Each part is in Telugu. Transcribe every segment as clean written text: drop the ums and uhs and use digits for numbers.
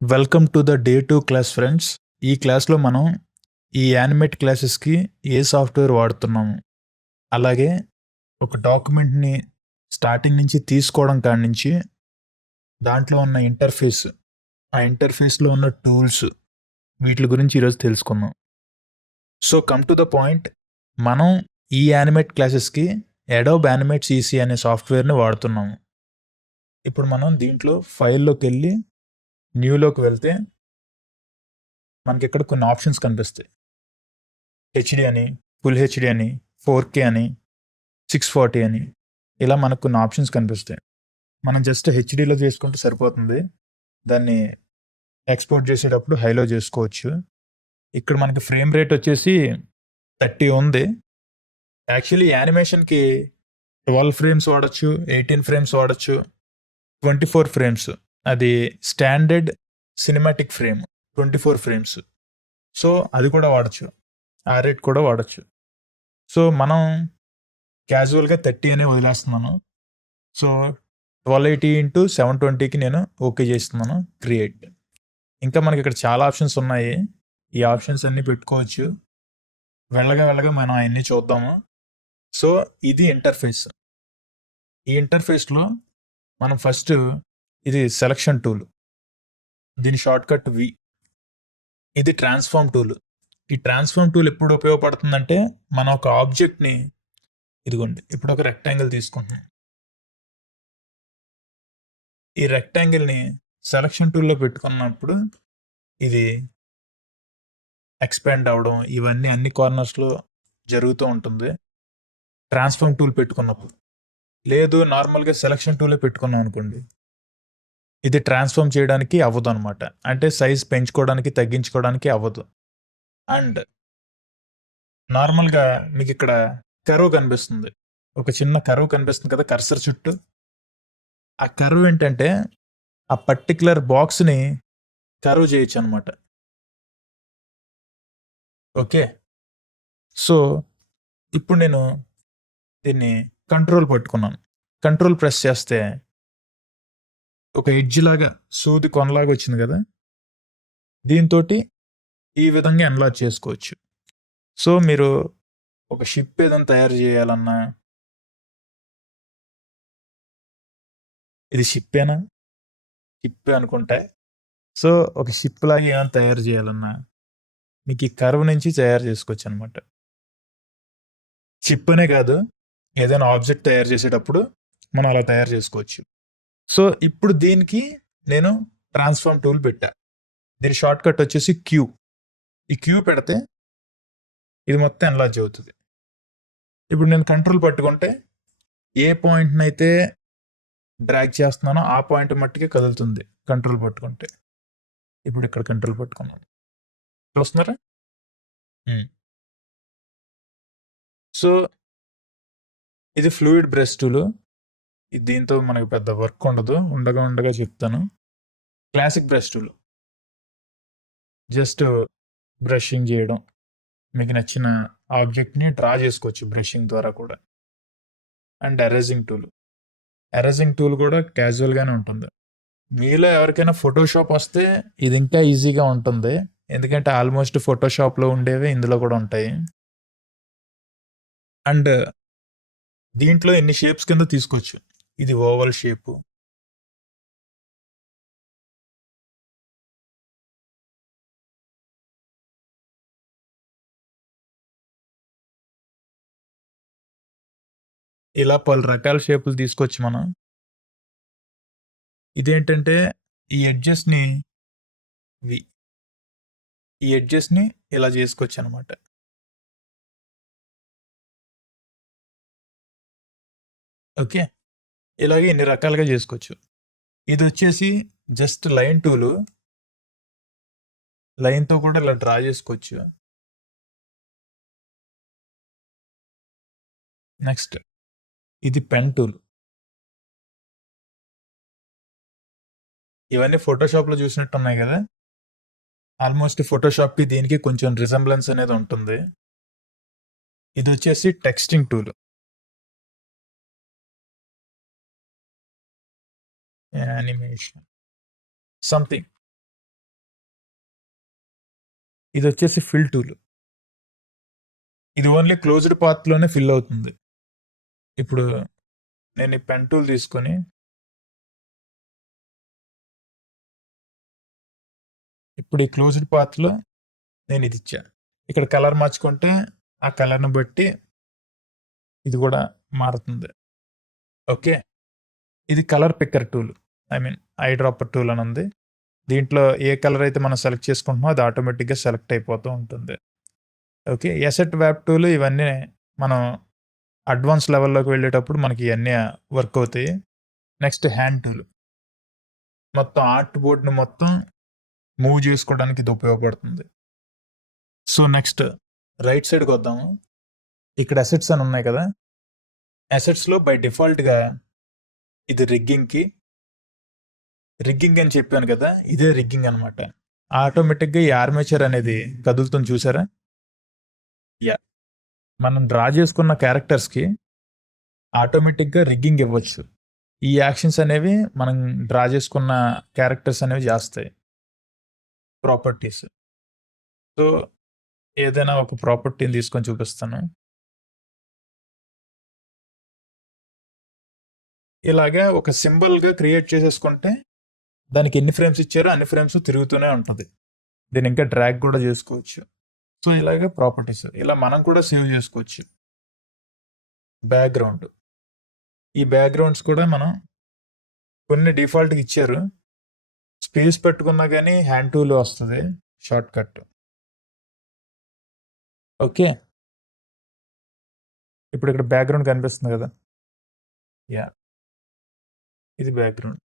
Welcome to the day 2 class friends. ఈ క్లాస్‌లో మనం ఈ యానిమేట్ క్లాసెస్‌కి ఏ సాఫ్ట్‌వేర్ వాడుతున్నాము, అలాగే ఒక డాక్యుమెంట్‌ని స్టార్టింగ్ నుంచి తీసుకోవడం కాడి నుంచి దాంట్లో ఉన్న ఇంటర్ఫేస్, ఆ ఇంటర్ఫేస్‌లో ఉన్న టూల్స్ వీటిల గురించి ఈరోజు తెలుసుకుందాం. So come to the point. మనం ఈ యానిమేట్ క్లాసెస్‌కి అడోబ్ యానిమేట్ సీసీ అనే సాఫ్ట్‌వేర్‌ని వాడుతున్నాము. ఇప్పుడు మనం దీంట్లో ఫైల్‌లోకెళ్ళి న్యూలోకి వెళ్తే మనకిక్కడ కొన్ని ఆప్షన్స్ కనిపిస్తాయి. హెచ్‌డి అని, ఫుల్ హెచ్‌డి అని, 4K అని, 640 అని ఇలా మనకు కొన్ని ఆప్షన్స్ కనిపిస్తాయి. మనం జస్ట్ హెచ్‌డిలో చేసుకుంటే సరిపోతుంది. దాన్ని ఎక్స్‌పోర్ట్ చేసేటప్పుడు హైలో చేసుకోవచ్చు. ఇక్కడ మనకి ఫ్రేమ్ రేట్ వచ్చేసి 30 ఉంది. యాక్చువల్లీ యానిమేషన్‌కి 12 ఫ్రేమ్స్ వాడొచ్చు, 18 ఫ్రేమ్స్ వాడొచ్చు, 24 ఫ్రేమ్స్. అది standard cinematic frame 24 frames. So అది కూడా వాడొచ్చు. ఆ రేట్ కూడా వాడొచ్చు. సో మనం క్యాజువల్‌గా 30 అనే వదిలేస్తున్నాను. సో 1280 ఇంటూ 720కి నేను ఓకే చేస్తున్నాను. క్రియేట్. ఇంకా మనకి ఇక్కడ చాలా ఆప్షన్స్ ఉన్నాయి. ఈ ఆప్షన్స్ అన్నీ పెట్టుకోవచ్చు. వెళ్ళగా మనం అయన్నీ చూద్దాము. సో ఇది ఇంటర్ఫేస్. ఈ ఇంటర్ఫేస్‌లో మనం ఫస్ట్ ఇది సెలక్షన్ టూల్. దీని షార్ట్‌కట్ వి. ఇది ట్రాన్స్‌ఫార్మ్ టూల్. ఈ ట్రాన్స్‌ఫార్మ్ టూల్ ఎప్పుడు ఉపయోగపడుతుందంటే మనం ఒక ఆబ్జెక్ట్‌ని ఇదిగోండి ఇప్పుడు ఒక రెక్టాంగిల్ తీసుకుంటున్నాం. ఈ రెక్టాంగిల్‌ని సెలక్షన్ టూల్‌లో పెట్టుకున్నప్పుడు ఇది ఎక్స్పాండ్ అవ్వడం ఇవన్నీ అన్ని కార్నర్స్‌లో జరుగుతూ ఉంటుంది. ట్రాన్స్‌ఫార్మ్ టూల్ పెట్టుకున్నప్పుడు. లేదు నార్మల్‌గా సెలక్షన్ టూలే పెట్టుకున్నాం అనుకోండి. ఇది ట్రాన్స్‌ఫార్మ్ చేయడానికి అవ్వదనమాట. అంటే సైజ్ పెంచుకోవడానికి, తగ్గించుకోవడానికి అవ్వదు. అండ్ నార్మల్‌గా మీకిక్కడ కర్వ్ కనిపిస్తుంది. ఒక చిన్న కర్వ్ కనిపిస్తుంది కదా! కర్సర్ చుట్టూ. ఆ కర్వ్ ఏంటంటే ఆ పర్టిక్యులర్ బాక్స్‌ని కర్వ్ చేయొచ్చనమాట. ఓకే. సో, ఇప్పుడు నేను దీన్ని కంట్రోల్ పట్టుకున్నాను. కంట్రోల్ ప్రెస్ చేస్తే ఒక ఎడ్జ్ లాగా సూది కొనలాగా వచ్చింది కదా! దీంతోటి ఈ విధంగా ఎన్లార్జ్ చేసుకోవచ్చు. సో, మీరు ఒక షిప్ ఏదైనా తయారు చేయాలన్నా, ఇది షిప్పేనా? షిప్పే అనుకుంటా. సో, ఒక షిప్ లాగా ఏమైనా తయారు చేయాలన్నా, మీకు ఈ కర్వ్ నుంచి తయారు చేసుకోవచ్చనమాట. షిప్ అనే కాదు, ఏదైనా ఆబ్జెక్ట్ తయారు చేసేటప్పుడు మనం అలా తయారు చేసుకోవచ్చు. సో, ఇప్పుడు దీనికి నేను ట్రాన్స్‌ఫార్మ్ టూల్ పెట్టా. దీని షార్ట్‌కట్ వచ్చేసి క్యూ. ఈ క్యూ పెడితే ఇది మొత్తం ఎన్లార్జ్ అవుతది. ఇప్పుడు నేను కంట్రోల్ పట్టుకుంటే ఏ పాయింట్‌నైతే డ్రాగ్ చేస్తున్నానో ఆ పాయింట్ మట్టుకే కదులుతుంది కంట్రోల్ పట్టుకుంటే. ఇప్పుడు ఇక్కడ కంట్రోల్ పట్టుకున్నాను. చూస్తున్నారా? హ్మ్. సో, ఇది ఫ్లూయిడ్ బ్రష్ టూల్. దీంతో మనకు పెద్ద వర్క్ ఉండదు. ఉండగా చెప్తాను. Classic brush tool. Just brushing చేయడం. మీకు నచ్చిన ఆబ్జెక్ట్‌ని డ్రా చేసుకోవచ్చు బ్రషింగ్ ద్వారా కూడా. And erasing tool. Erasing tool కూడా క్యాజువల్‌గానే ఉంటుంది. మీలో ఎవరికైనా ఫోటోషాప్ వస్తే ఇది ఇంకా ఈజీగా ఉంటుంది. ఎందుకంటే ఆల్మోస్ట్ ఫోటోషాప్‌లో ఉండేవే ఇందులో కూడా ఉంటాయి. అండ్ దీంట్లో ఎన్ని షేప్స్ కింద తీసుకోవచ్చు. ఇది ఓవల్ షేపు. ఇలా పలు రకాల షేపులు తీసుకోవచ్చు మనం. ఇదేంటంటే ఈ ఎడ్జెస్‌ని వి ఈ ఎడ్జెస్‌ని ఇలా చేసుకోవచ్చనమాట. ఓకే. ఇలాగే ఇన్ని రకాలుగా చేసుకోవచ్చు. ఇదొచ్చేసి జస్ట్ లైన్ టూలు. లైన్‌తో కూడా ఇలా డ్రా చేసుకోవచ్చు. నెక్స్ట్ ఇది పెన్ టూల్. ఇవన్నీ ఫోటోషాప్‌లో చూసినట్టున్నాయి గదా! ఆల్మోస్ట్ ఫోటోషాప్‌కి దీనికి కొంచెం రిజెంబ్లెన్స్ అనేది ఉంటుంది. ఇదొచ్చేసి టెక్స్టింగ్ టూల్. Animation something. ఇది వచ్చేసి ఫిల్ టూల్. ఇది ఓన్లీ క్లోజ్డ్ పాత్లోనే ఫిల్ అవుతుంది. ఇప్పుడు నేను ఈ పెన్ టూల్ తీసుకొని ఇప్పుడు ఈ క్లోజ్డ్ పాత్లో నేను ఇది ఇచ్చా. ఇక్కడ కలర్ మార్చుకుంటే ఆ కలర్ని బట్టి ఇది కూడా మారుతుంది. ఓకే, ఇది colour picker tool, I mean I dropper tool అని ఉంది. దీంట్లో ఏ కలర్ అయితే మనం సెలెక్ట్ చేసుకుంటున్నామో అది ఆటోమేటిక్గా సెలెక్ట్ అయిపోతూ ఉంటుంది. ఓకే, ఎసెట్ వ్యాప్ టూల్ ఇవన్నీ మనం అడ్వాన్స్ లెవెల్లోకి వెళ్ళేటప్పుడు మనకి ఇవన్నీ వర్క్ అవుతాయి. నెక్స్ట్ హ్యాండ్ టూల్, మొత్తం ఆర్ట్ బోర్డ్ని మొత్తం మూవ్ చేసుకోవడానికి ఇది ఉపయోగపడుతుంది. సో నెక్స్ట్ రైట్ సైడ్కి వద్దాము. ఇక్కడ అసెట్స్ అని ఉన్నాయి కదా, అసెట్స్లో బై డిఫాల్ట్గా ఇది రిగ్గింగ్ అని చెప్పాను కదా, ఇదే రిగ్గింగ్ అనమాట. ఆటోమేటిక్గా ఈ ఆర్మేచర్ అనేది కదులుతుంది, చూసారా? యా, మనం డ్రా చేసుకున్న క్యారెక్టర్స్కి ఆటోమేటిక్గా రిగ్గింగ్ ఇవ్వచ్చు. ఈ యాక్షన్స్ అనేవి మనం డ్రా చేసుకున్న క్యారెక్టర్స్ అనేవి చేస్తాయి. ప్రాపర్టీస్, సో ఏదైనా ఒక ప్రాపర్టీని తీసుకొని చూపిస్తాను. ఇలాగే ఒక సింబల్గా క్రియేట్ చేసేసుకుంటే దానికి ఎన్ని ఫ్రేమ్స్ ఇచ్చారో అన్ని ఫ్రేమ్స్ తిరుగుతూనే ఉంటుంది. దీన్ని ఇంకా డ్రాగ్ కూడా చేసుకోవచ్చు. సో ఇలాగే ప్రాపర్టీస్ ఇలా మనం కూడా సేవ్ చేసుకోవచ్చు. బ్యాక్గ్రౌండ్, ఈ బ్యాక్గ్రౌండ్స్ కూడా మనం కొన్ని డిఫాల్ట్గా ఇచ్చారు. స్పేస్ పెట్టుకున్నా కానీ హ్యాండ్ టూల్ వస్తుంది షార్ట్ కట్. ఓకే, ఇప్పుడు ఇక్కడ బ్యాక్గ్రౌండ్ కనిపిస్తుంది కదా, యా, ఇది బ్యాక్గ్రౌండ్.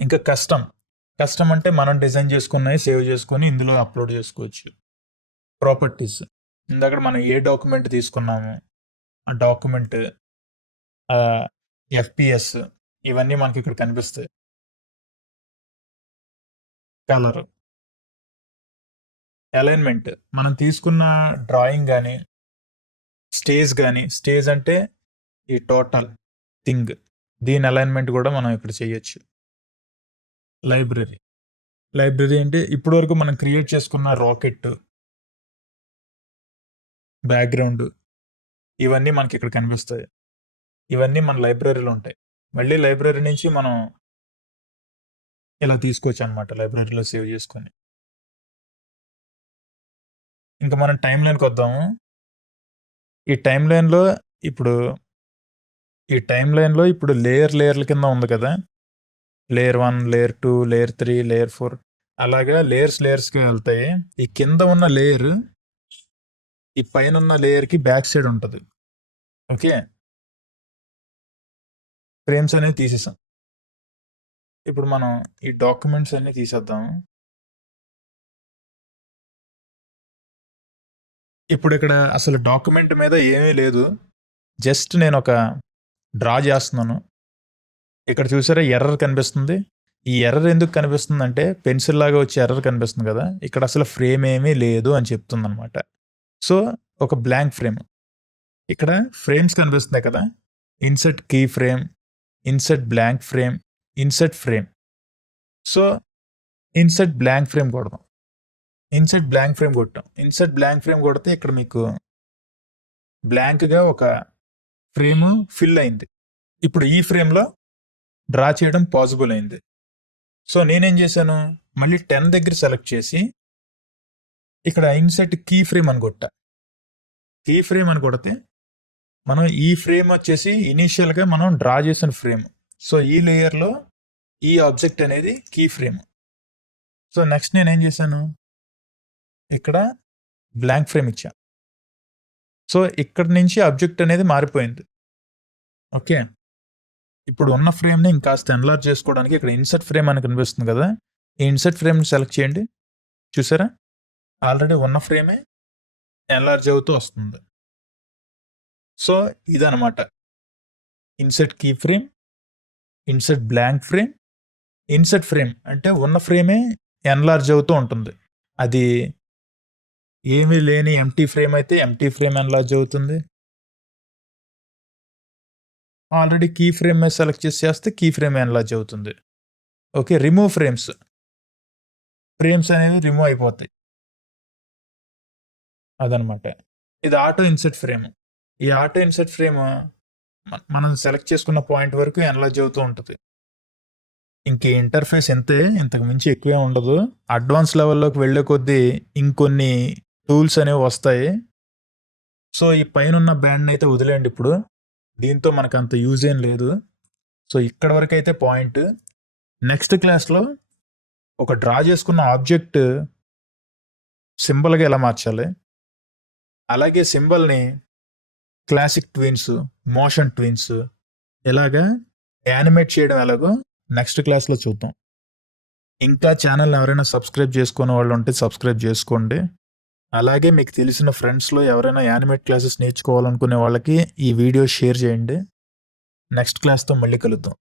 ఇంకా కస్టమ్ అంటే మనం డిజైన్ చేసుకున్నవి సేవ్ చేసుకొని ఇందులో అప్లోడ్ చేసుకోవచ్చు. ప్రాపర్టీస్, ఇందాక మనం ఏ డాక్యుమెంట్ తీసుకున్నాము ఆ డాక్యుమెంట్, FPS ఇవన్నీ మనకి ఇక్కడ కనిపిస్తాయి. కలర్, అలైన్మెంట్, మనం తీసుకున్న డ్రాయింగ్ కానీ స్టేజ్ అంటే ఈ టోటల్ థింగ్, దీని అలైన్మెంట్ కూడా మనం ఇక్కడ చేయొచ్చు. లైబ్రరీ అంటే ఇప్పటి వరకు మనం క్రియేట్ చేసుకున్న రాకెట్, బ్యాక్గ్రౌండ్ ఇవన్నీ మనకి ఇక్కడ కనిపిస్తాయి. ఇవన్నీ మన లైబ్రరీలో ఉంటాయి. మళ్ళీ లైబ్రరీ నుంచి మనం ఇలా తీసుకోవచ్చు అనమాట, లైబ్రరీలో సేవ్ చేసుకొని. ఇంకా మనం టైం లైన్కి వద్దాము. ఈ టైం లైన్లో ఇప్పుడు లేయర్ల కింద ఉంది కదా, లేయర్ 1, లేయర్ 2, లేయర్ 3, లేయర్ 4 అలాగా లేయర్స్కి వెళ్తాయి. ఈ కింద ఉన్న లేయర్ ఈ పైన ఉన్న లేయర్కి బ్యాక్ సైడ్ ఉంటుంది. ఓకే, ఫ్రేమ్స్ అనేది తీసేసాం. ఇప్పుడు మనం ఈ డాక్యుమెంట్స్ అన్ని తీసేద్దాము. ఇప్పుడు ఇక్కడ అసలు డాక్యుమెంట్ మీద ఏమీ లేదు, జస్ట్ నేను ఒక డ్రా చేస్తున్నాను. ఇక్కడ చూసారా ఎర్రర్ కనిపిస్తుంది. ఈ ఎర్రర్ ఎందుకు కనిపిస్తుంది అంటే పెన్సిల్ లాగా వచ్చే ఎర్రర్ కనిపిస్తుంది కదా, ఇక్కడ అసలు ఫ్రేమ్ ఏమీ లేదు అని చెప్తుంది అనమాట. సో ఒక బ్లాంక్ ఫ్రేమ్, ఇక్కడ ఫ్రేమ్స్ కనిపిస్తున్నాయి కదా, insert key frame, insert blank frame, insert frame. So insert blank frame కొడదాం. ఇన్సర్ట్ బ్లాంక్ ఫ్రేమ్ కొడితే ఇక్కడ మీకు బ్లాంక్గా ఒక ఫ్రేమ్ ఫిల్ అయింది. ఇప్పుడు ఈ ఫ్రేమ్లో డ్రా చేయడం పాసిబుల్ అయింది. సో నేనేం చేశాను, మళ్ళీ 10 దగ్గర సెలెక్ట్ చేసి ఇక్కడ ఇన్సర్ట్ కీ ఫ్రేమ్ అని కొట్టా. కీ ఫ్రేమ్ అని కొడితే మనం ఈ ఫ్రేమ్ వచ్చేసి ఇనీషియల్గా మనం డ్రా చేసిన ఫ్రేమ్. సో ఈ లేయర్లో ఈ ఆబ్జెక్ట్ అనేది కీ ఫ్రేమ్. సో నెక్స్ట్ నేనేం చేశాను, ఇక్కడ బ్లాంక్ ఫ్రేమ్ ఇచ్చా. సో ఇక్కడ నుంచి ఆబ్జెక్ట్ అనేది మారిపోయింది. ఓకే, ఇప్పుడు ఉన్న ఫ్రేమ్ని ఇంకాస్త ఎన్లార్జ్ చేసుకోవడానికి ఇక్కడ ఇన్సర్ట్ ఫ్రేమ్ అని కనిపిస్తుంది కదా, ఈ ఇన్సర్ట్ ఫ్రేమ్ని సెలెక్ట్ చేయండి. చూసారా, ఆల్రెడీ ఉన్న ఫ్రేమే ఎన్లార్జ్ అవుతూ వస్తుంది. సో ఇదనమాట insert key frame, insert blank frame, insert frame అంటే ఉన్న ఫ్రేమే ఎన్లార్జ్ అవుతూ ఉంటుంది. అది ఏమీ లేని ఎంటీ ఫ్రేమ్ అయితే ఎంటీ ఫ్రేమ్ ఎన్లార్జ్ అవుతుంది. ఆల్రెడీ కీ ఫ్రేమ్ మీద సెలెక్ట్ చేస్తే కీ ఫ్రేమ్ ఎన్లార్జ్ అవుతుంది. ఓకే, రిమూవ్ ఫ్రేమ్స్ అనేవి రిమూవ్ అయిపోతాయి. అదనమాట. ఇది ఆటో ఇన్సెట్ ఫ్రేమ్. ఈ ఆటో ఇన్సెట్ ఫ్రేమ్ మనం సెలెక్ట్ చేసుకున్న పాయింట్ వరకు ఎనలైజ్ అవుతూ ఉంటుంది. ఇంక ఇంటర్ఫేస్ ఎంతే, ఇంతకు మించి ఎక్కువే ఉండదు. అడ్వాన్స్ లెవెల్లోకి వెళ్ళే కొద్దీ ఇంకొన్ని టూల్స్ అనేవి వస్తాయి. సో ఈ పైన బ్యాండ్ అయితే వదిలేయండి ఇప్పుడు. దీంతో మనకు అంత యూజ్ ఏం లేదు. సో ఇక్కడ వరకు అయితే పాయింట్. నెక్స్ట్ క్లాస్లో ఒక డ్రా చేసుకున్న ఆబ్జెక్ట్ సింబల్గా ఎలా మార్చాలి, అలాగే సింబల్ని క్లాసిక్ ట్విన్స్, మోషన్ ట్విన్స్ ఎలాగా యానిమేట్ చేయడం ఎలాగో నెక్స్ట్ క్లాస్లో చూద్దాం. ఇంకా ఛానల్ ఎవరైనా సబ్స్క్రైబ్ చేసుకునే వాళ్ళు ఉంటే సబ్స్క్రైబ్ చేసుకోండి. అలాగే మీకు తెలిసిన ఫ్రెండ్స్లో ఎవరైనా యానిమేట్ క్లాసెస్ నేర్చుకోవాలనుకునే వాళ్ళకి ఈ వీడియో షేర్ చేయండి. నెక్స్ట్ క్లాస్తో మళ్ళీ కలుద్దాం.